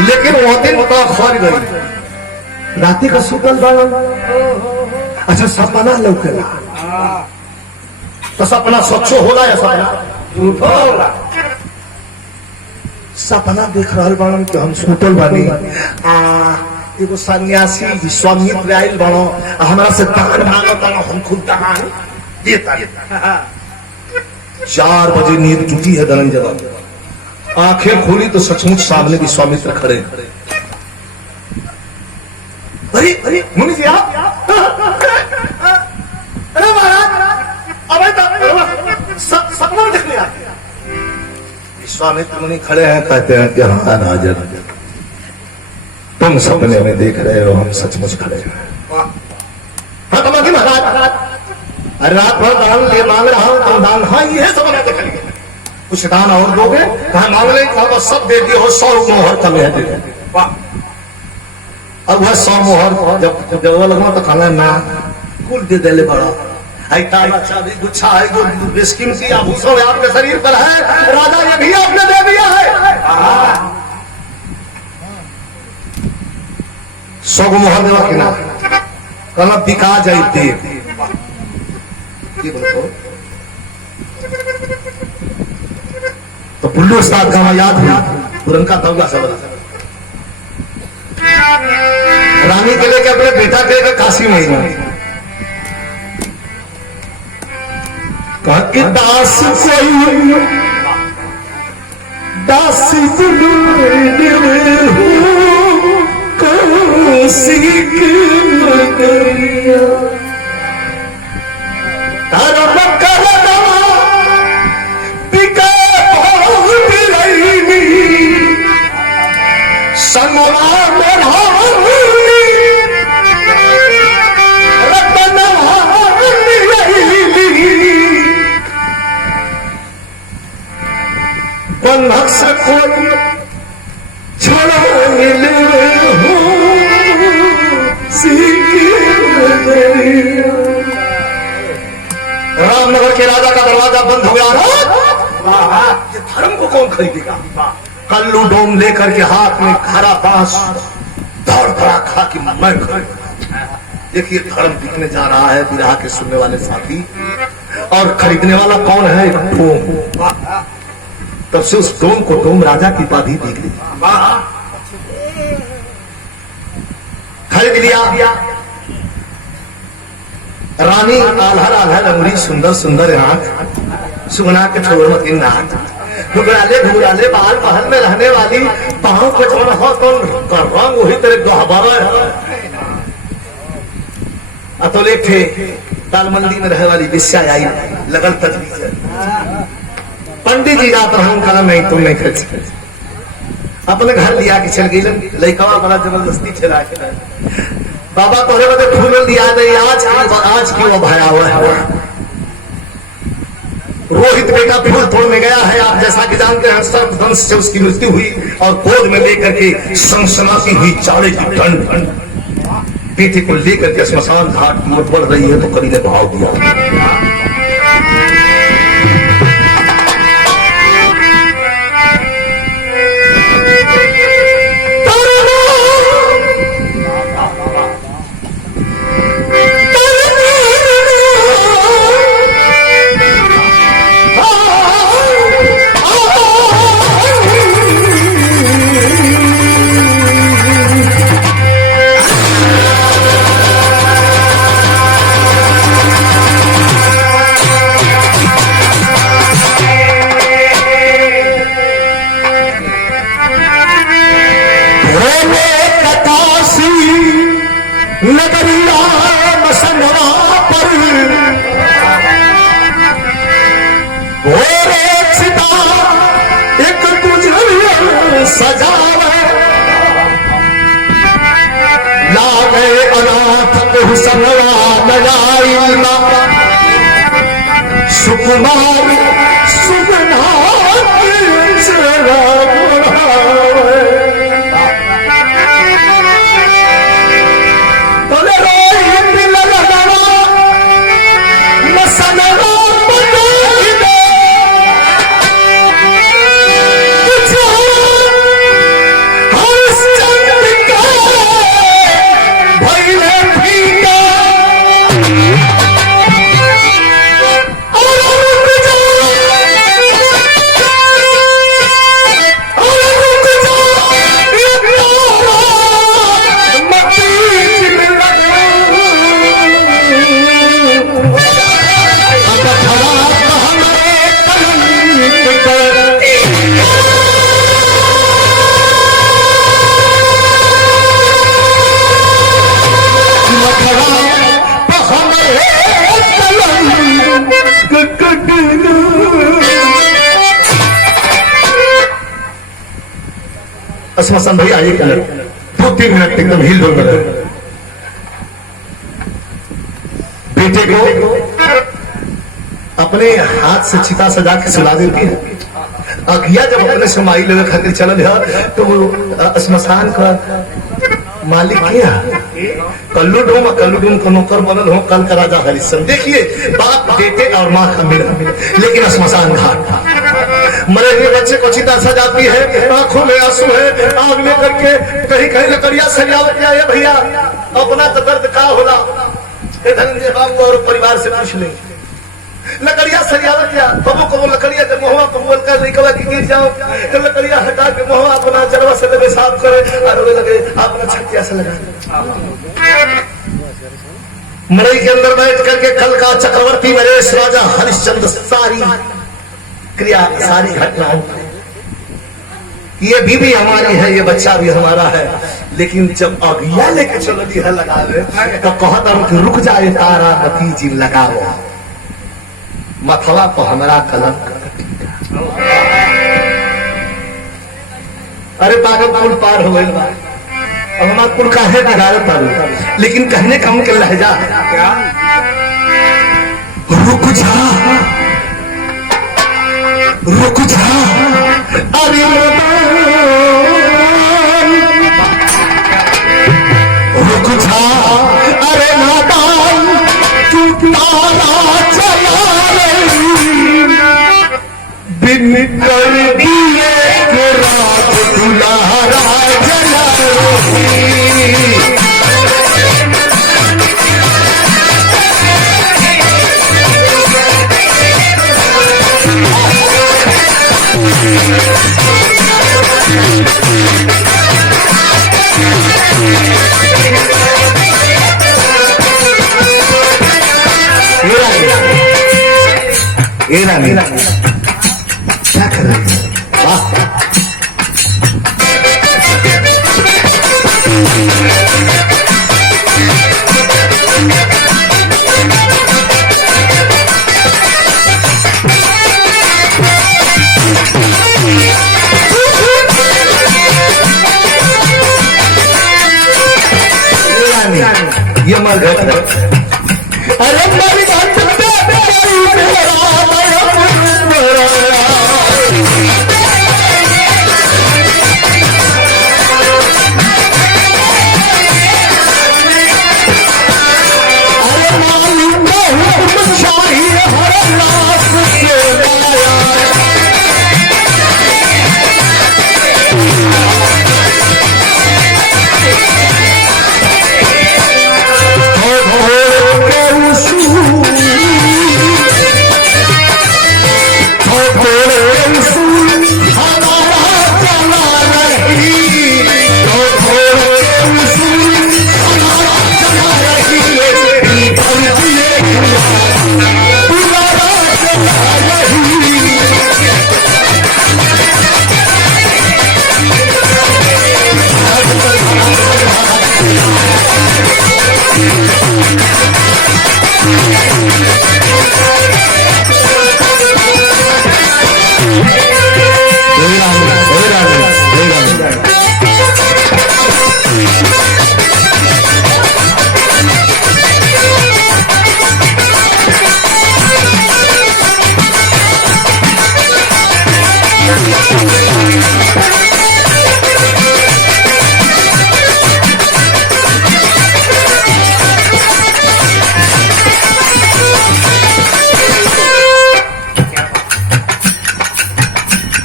लेकिन वो दिन तो खर गई राती का सुतल बाड़न। अच्छा सपना लौकेला तो सपना सच्चो होला या सपना झूठो होला? सपना देख रहा बाड़न कि हम सुतल बानी, एगो सन्यासी विश्वामित्र आयल बाड़ो हमारा से दान मांगता, हम खुद दान देता। 4 बजे नींद टूटी है धनंजय बाबू, आंखें खोली तो सचमुच सामने विश्वामित्र खड़े। अरे अरे मुनि जी आप? अरे महाराज सपना देख लिया? विश्वामित्र मुनि खड़े हैं, कहते हैं कि हाँ राजन, तुम सपने में देख रहे हो, हम सचमुच खड़े हैं। हाँ तो महाराज रात भर दान ले मांग रहा हूं, तुम दान? हाँ ये सपना देख लिया। कुछ दान और दोगे? कहा मांग ले, कहा सब दे दिए हो, 100 मोहर कम है दे दो। अब वह 100 मोहर जब लगवा तो खाना ना कुल दे दे ले बड़ा गुच्छा है जो बेशकीमती आभूषण आपके शरीर पर है, राजा ये भी आपने दे दिया है। 100 मोहर देवा कि ना? कहना बिका जाते तो बुल्लू उस्ताद का याद है पुरनका तबला सब रानी के लेके अपने बेटा के लेकर काशी में कहा कि दास कोई दासी काशी के नगरिया धर्म करना बिका बहुत रही संगवा में बंधक से कोई छड़ा मिले हो रामनगर के राजा का दरवाजा बंद हो गया। ये धर्म को कौन खरीदेगा? कल्लू डोम लेकर के हाथ में खरा बांस दौड़ दौड़ा खा कि मैं देखिए धर्म बिकने जा रहा है। विरहा के सुनने वाले साथी, और खरीदने वाला कौन है? डोम। तब से उस डोम को डोम राजा की उपाधि दी गई। खरीद लिया। रानी आल्हा आल्हा लंगड़ी सुंदर सुंदर आंख, सुगना के छोड़ मत नाक, घुघराले घुघराले बाल महल में रहने वाली, पाँव को जवन हो तो रंग वही तेरे गहबरा है। अतोले थे तालमंडी में रहने वाली विश्या आई, लगल तजवीज। पंडित जी रात रहन कहा नहीं तुम नहीं खरीद सकते। अपने घर लिया के चल गई। लड़का बड़ा जबरदस्ती चला के बाबा तोरे बदे फूल दिया नहीं, आज की वो भया हुआ है। रोहित बेटा फूल तोड़ने गया है, आप जैसा कि जानते हैं सर्पदंश से उसकी मृत्यु हुई, और गोद में लेकर के सनसनाती हुई चारे की ठंड बेटे को लेकर के स्मशान घाट की ओर बढ़ रही है तो कवि ने भाव दिया। सुकुमार सुगना स्मशान भैया ये कर 2-3 मिनट एकदम हिल डोल में बेटे को अपने हाथ से चिता सजा के सुला देती है। अगिया जब अपने समाई लेवे खातिर चल है तो वो स्मशान का मालिक क्या कल्लू डूम का नौकर बनल हो कल का राजा हरिश्चंद्र। देखिए बाप बेटे और माँ का मिलन, लेकिन स्मशान घाट मरे हुए बच्चे को चिता सजाती है, आंखों में आंसू है, आग में करके कहीं कहीं लकड़िया सजावट क्या है भैया अपना तो दर्द का होला। धनंजय बाबू और परिवार से पूछ ले लकड़िया सरियावत क्या कबो कबो लकड़िया के मुहवा पर बोल कर निकला कि गिर जाओ तो लकड़िया हटा के मुहवा अपना जरवा से लगे साफ करे और लगे अपना छत्तिया से लगा मड़ई के अंदर बैठ करके कल का चक्रवर्ती नरेश राजा हरिश्चंद्र सारी क्रिया सारी घटनाओं ये बीवी हमारी है, ये बच्चा भी हमारा है, लेकिन जब अगिया लेके चलो दी है लगा ले तो कहता हूं कि रुक जाए तारा मती जी लगाओ मथवा पर हमारा कलम। अरे पागल पुल पार हो गई अब हमारा पुल काहे बिगाड़े पार, लेकिन कहने का उनके लहजा क्या रुक जा अरे रुक जा अरे नादान तू तारा चला बिन कर दिए के रात दुलारा जला मेरा क्या कर रही है ये मर गया। अरे मेरी बात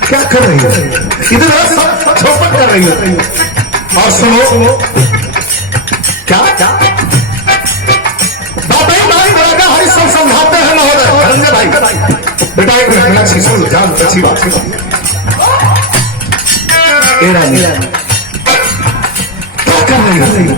क्या कर रही है इधर सब चौपट कर रही है। और सुनो क्या क्या राजा हरिश्चंद्र समझाते हैं महोदय धनंजय भाई बेटा एक मिनट शिशु जान अच्छी बात क्या कर रही है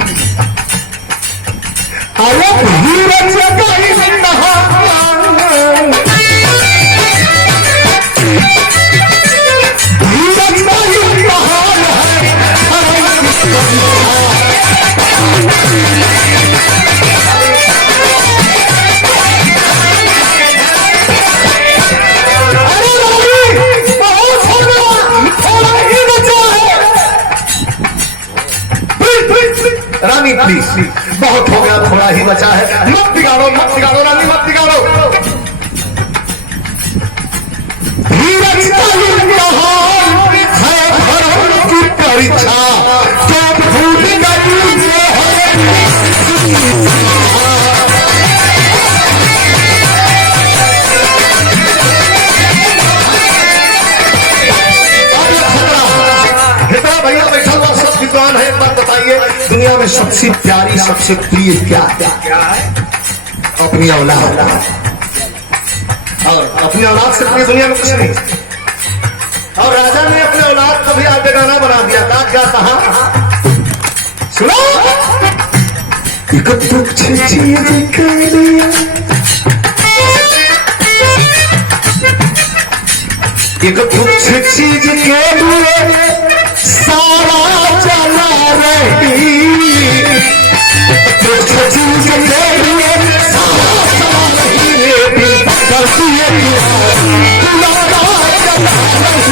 थोड़ा ही बचा है। मत बिगाड़ो रानी, मत बिगाड़ो। धीरज है धर्म की परीक्षा, तो भूल गई भैया बैठा हुआ सब विद्वान है। एक बात बताइए, दुनिया में सबसे प्यारी सबसे प्रिय क्या है? अपनी औलाद। और अपनी औलाद से प्रिय दुनिया में कुछ नहीं। और राजा ने अपने औलाद को भी आज बेगाना बना दिया था। क्या कहा सुनो, एक दुख चीज एक कुछ चीज के लिए सारा चला रही, कुछ चीज के लिए सारा चला रही, करती है चला रही।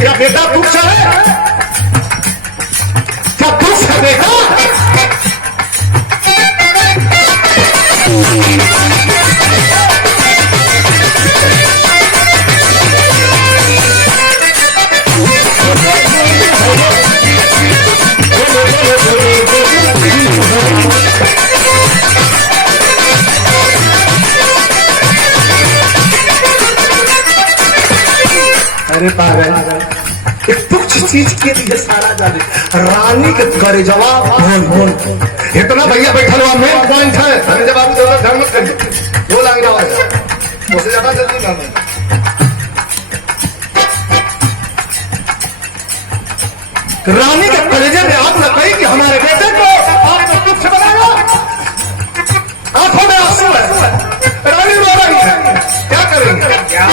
क्या बेटा दुख है? क्या दुख है बेटा? अरे पागल, कुछ चीज के लिए सारा जाने। रानी के करे जवाब बोल इतना भैया बैठा हुआ मेन पॉइंट है। अरे जब आप घर मत करिए, 2 लाख ना उससे ज्यादा जल्दी ना। रानी के कलेजे में आग लग गई कि हमारे बेटे को आपने तुच्छ बनाया। आंखों में आंसू है, रानी रो रही है। क्या करेंगे? क्या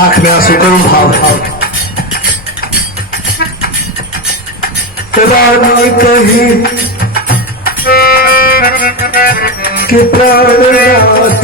आंख में आंसू करूं भाव रानी कही कि प्राणनाथ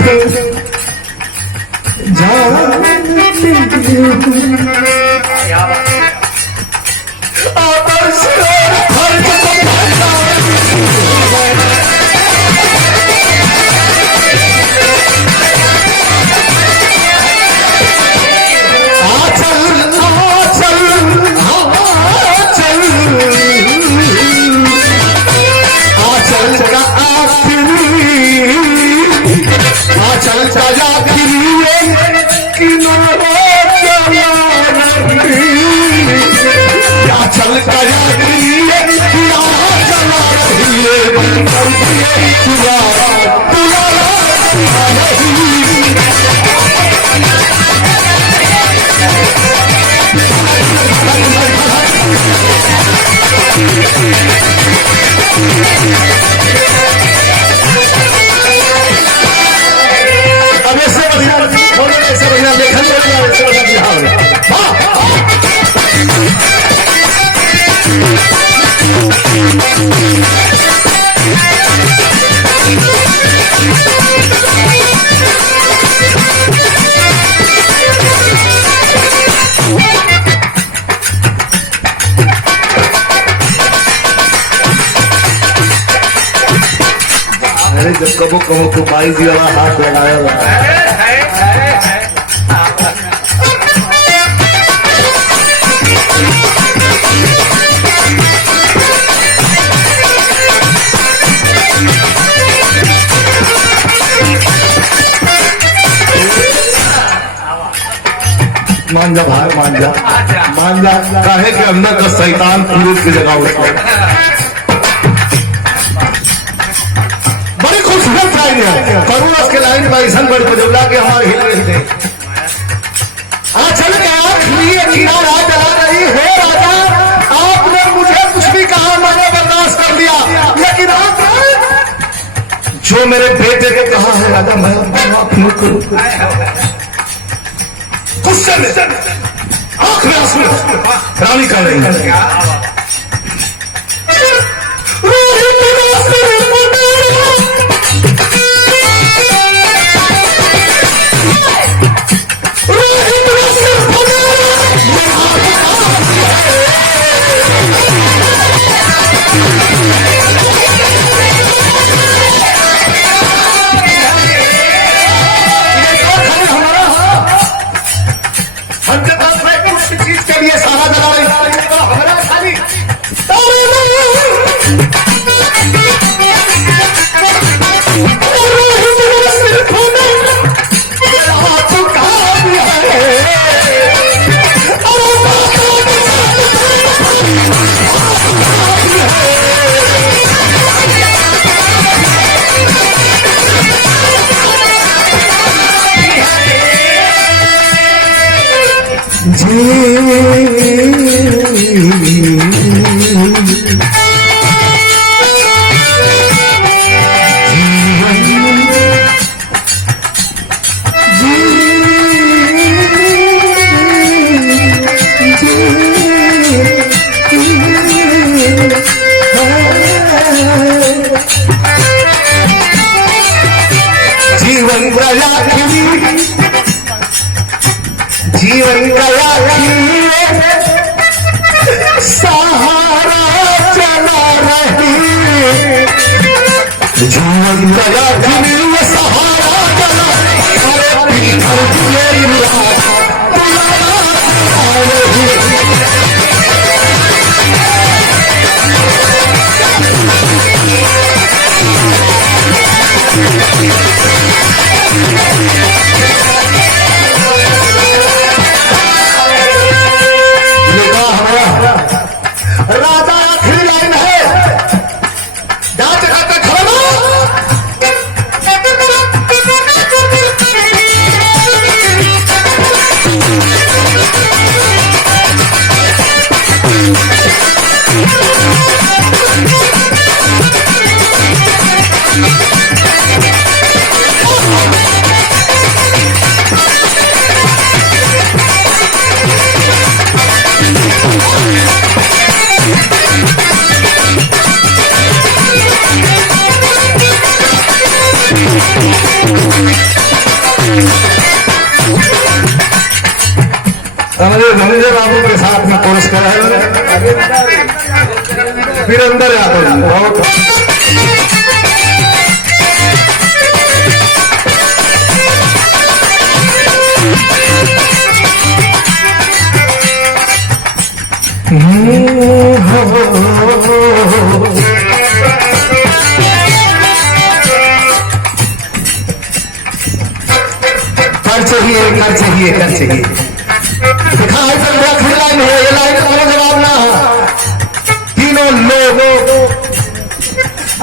जब कबो कबो तो बाई जी वाला हाथ लगाया हुआ मान जा भाई, मान जा काहे के अंदर का शैतान पुरुष की जगह उठा। बड़ी खूबसूरत लाइन है, करुणा के लाइन ऐसा बड़ी बजौला के हमारे हिल रही थे आंचल के आंख लिए कीड़ा रात जला रही है राजा। आपने मुझे कुछ भी कहा मैंने बर्दाश्त कर लिया, लेकिन आपने जो मेरे बेटे को कहा है राजा मैं माफ नहीं करूंगा। गुस्से में आंख में आंसू रानी कर रही है। जीवन गया सहारा चला रही, जीवन गया सहारा चला राजा आखिरी लाइन है जहां जगह तक खड़ा धनंजय बाबू के साथ में कोर्स करा है वीरेंद्र यादव बहुत कर चाहिए दिखाई पर आखिरी लाइन है, ये लाइन का जवाब ना तीनों लोग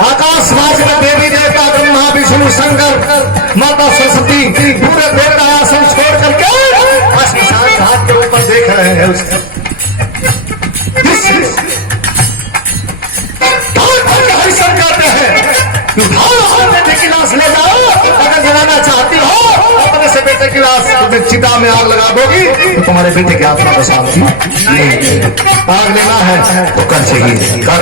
आकाशवास में देवी देवता ब्रह्मा विष्णु शंकर माता सरस्वती पूरे देव का आसन छोड़ करके बस घाट के ऊपर देख रहे हैं उसको हरिशन करते हैं बेटे की लाश ले जाओ, अगर जलाना चाहती हो अपने से बेटे की लाश चिता में आग लगा दोगी तो तुम्हारे बेटे की आत्मा को शांति नहीं। आग लेना है तो कर चाहिए कर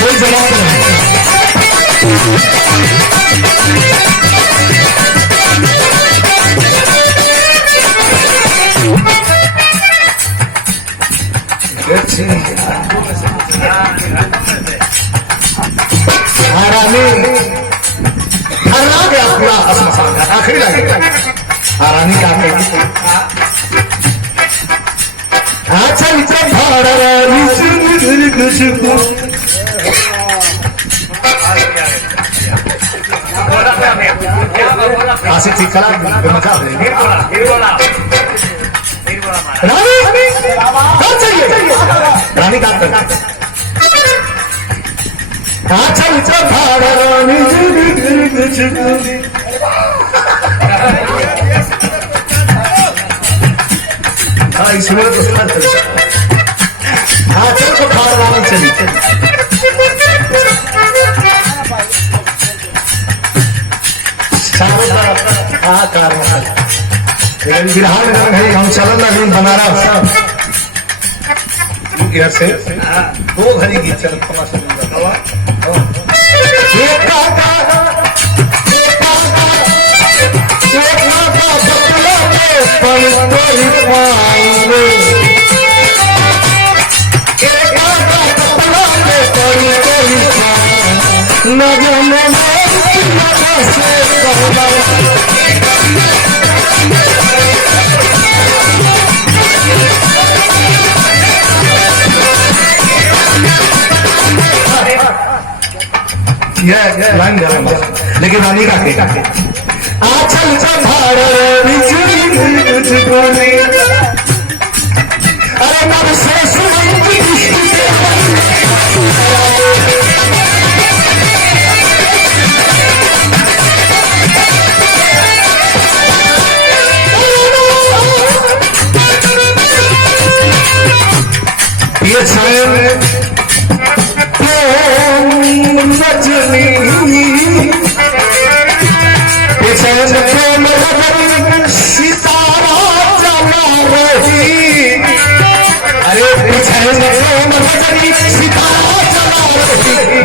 कोई जवाब नहीं। आखिरी लगेगा रानी का आशिक ठीक करा मचा देंगे रानी कहाँ चाहिए रानी कहाँ कर चल चल रानी हाँ इसमें तो सुना चल हाँ चल तो रानी चली हाँ कारण बिहार में है हम चलन ना बनारस इधर से दो घड़ी की चल लाइन लेकिन रानी का आचल अरे नब से ये सितारा जला रही अरे सितारा जला रही